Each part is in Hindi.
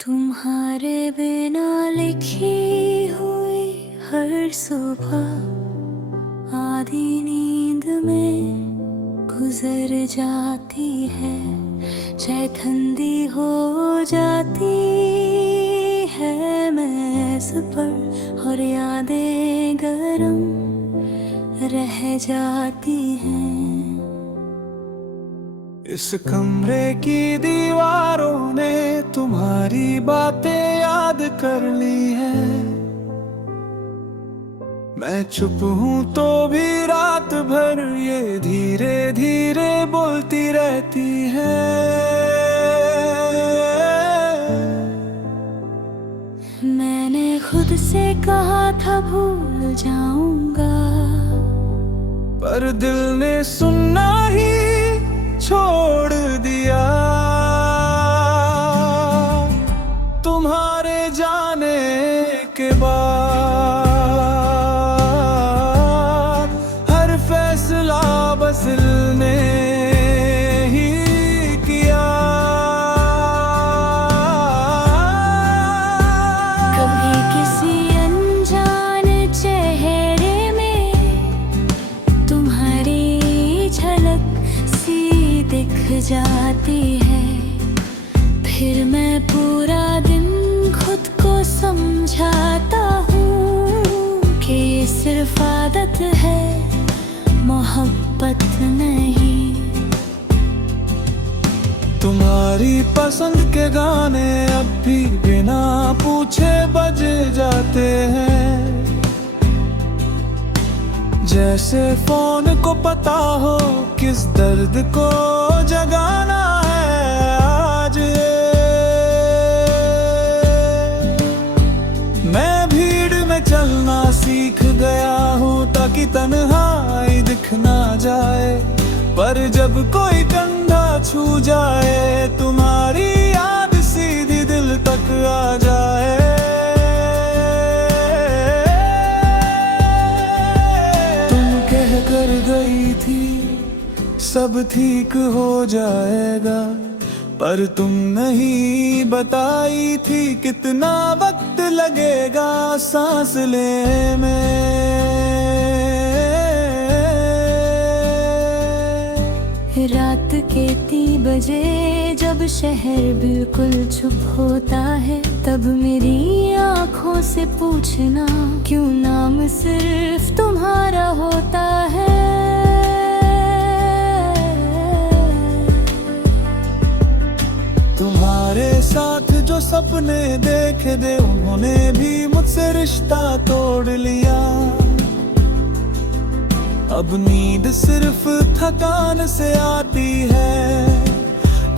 तुम्हारे बिना लिखी हुई हर सुबह आधी नींद में गुजर जाती है। चाहे ठंडी हो जाती है मेज़ पर और यादें गरम रह जाती हैं। इस कमरे की दीवारों ने तुम्हारी बातें याद कर ली है। मैं चुप हूँ तो भी रात भर ये धीरे धीरे बोलती रहती है। मैंने खुद से कहा था भूल जाऊंगा, पर दिल ने सुनना ही छोड़ दिया। तुम्हारे जाने के बाद हर फैसला बस दिल ने ही किया। कभी किसी अनजान चेहरे में तुम्हारी झलक सी दिख जाती है। फिर मैं पूरा दिन खुद को समझाता हूँ कि ये सिर्फ आदत है, मोहब्बत नहीं। तुम्हारी पसंद के गाने अब भी बिना पूछे बज जाते हैं। जैसे फोन को पता हो किस दर्द को जगाना है आज ये। मैं भीड़ में चलना सीख गया हूँ ताकि तन्हाई दिख ना जाए। पर जब कोई कंधा छू जाए तुम्हारी याद सीधी दिल तक आ जाए। कर गई थी सब ठीक हो जाएगा, पर तुम नहीं बताई थी कितना वक्त लगेगा सांस लेने में। रात के 3 बजे जब शहर बिल्कुल चुप होता है, तब मेरी आँखों से पूछना क्यों नाम सिर्फ तुम्हारा होता है। तुम्हारे साथ जो सपने देखे थे उन्होंने भी मुझसे रिश्ता तोड़ लिया। अब नींद सिर्फ थकान से आती है,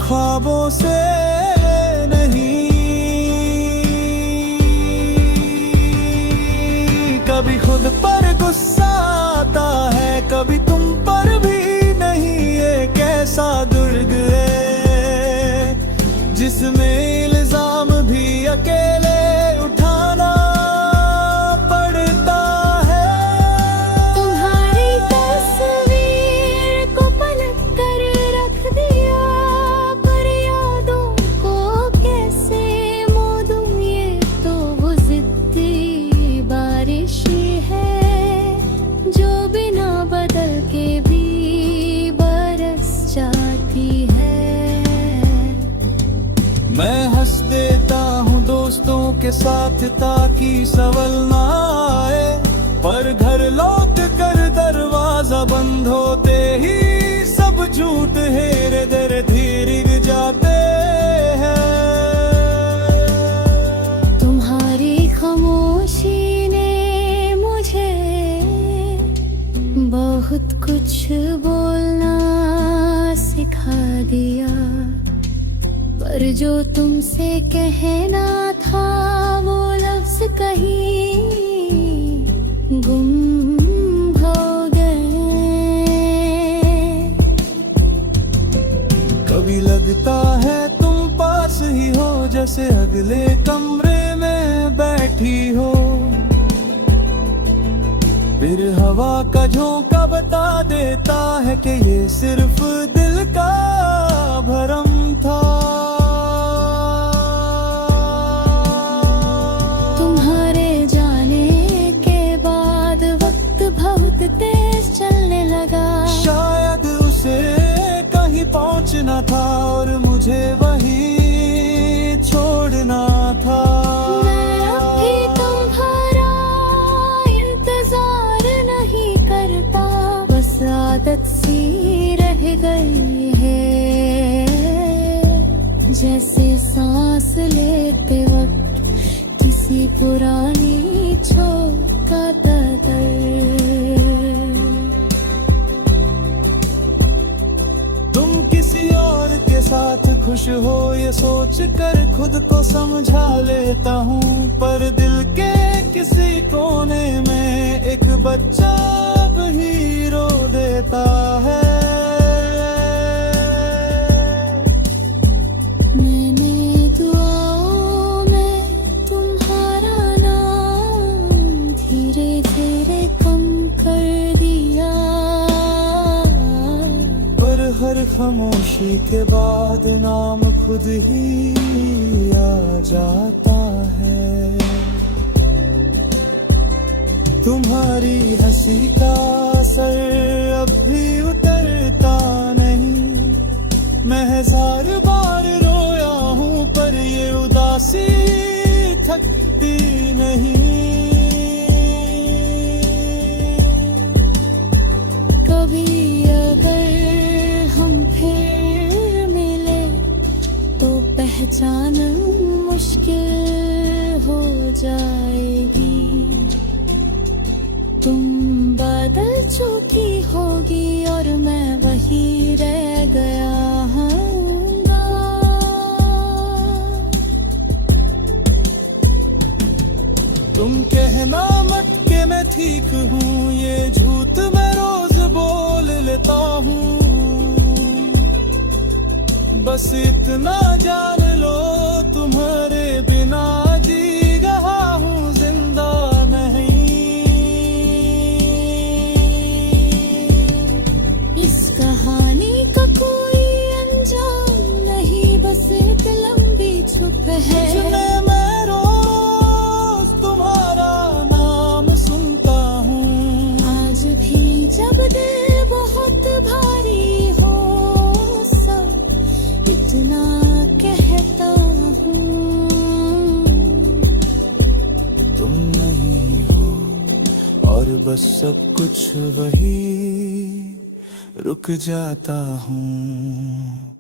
ख्वाबों से नहीं। कभी खुद पर गुस्सा आता है, कभी तुम पर भी नहीं। ये कैसा दुर्ग है जिसमें इल्जाम भी अकेले उठाना पड़ता है। तुम्हारी तस्वीर को पलट कर रख दिया, पर यादों को कैसे मोड़ दूं। ये तो वो जिद्दी बारिश है जो बिना बदल के भी बरस जाती है। मैं हंस देता हूँ दोस्तों के साथ ताकि सवल ना आए, पर घर लौट कर दरवाजा बंद होते ही सब झूठ हेरे दर धीरे जाते हैं। तुम्हारी खामोशी ने मुझे बहुत कुछ बोलना सिखा दिया, पर जो तुमसे कहना था वो लफ्ज कहीं गुम हो गए। कभी लगता है तुम पास ही हो, जैसे अगले कमरे में बैठी हो। फिर हवा का झोंका बता देता है कि ये सिर्फ दिल का भरम था। मुझे वही छोड़ना था। मैं अब भी तुम्हारा इंतजार नहीं करता, बस आदत सी रह गई है, जैसे सांस लेते वक्त किसी पुरानी छोड़ का दर्द। तुम किसी और के साथ खुश हो ये सोच कर खुद को समझा लेता हूँ, पर दिल के किसी कोने में एक बच्चा अब ही रो देता है। मैंने दुआओं में तुम्हारा नाम धीरे धीरे कम कर दिया, पर हर खामोशी के बाद नाम खुद ही आ जाता है। तुम्हारी हंसी का असर अब भी उतरता नहीं, मैं हजार बार रोया हूँ पर ये उदासी थकती नहीं। कभी अगर हम फिर मिले तो पहचान मुश्किल हो जाएगी, तुम बदल चुकी होगी और मैं वही रह गया हूँगा। तुम कहना मत के मैं ठीक हूँ, ये झूठ मैं रोज बोल लेता हूँ, बस इतना जान लो तुम्हारे बिना जी रहा हूँ जिंदा नहीं। इस कहानी का कोई अंजाम नहीं, बस एक लंबी छुप है, जिसमें मैं रोज तुम्हारा नाम सुनता हूँ। आज भी जब दिल बहुत भारी हो सब इतना कहता हूँ। तुम नहीं हो और बस सब कुछ वही रुक जाता हूँ।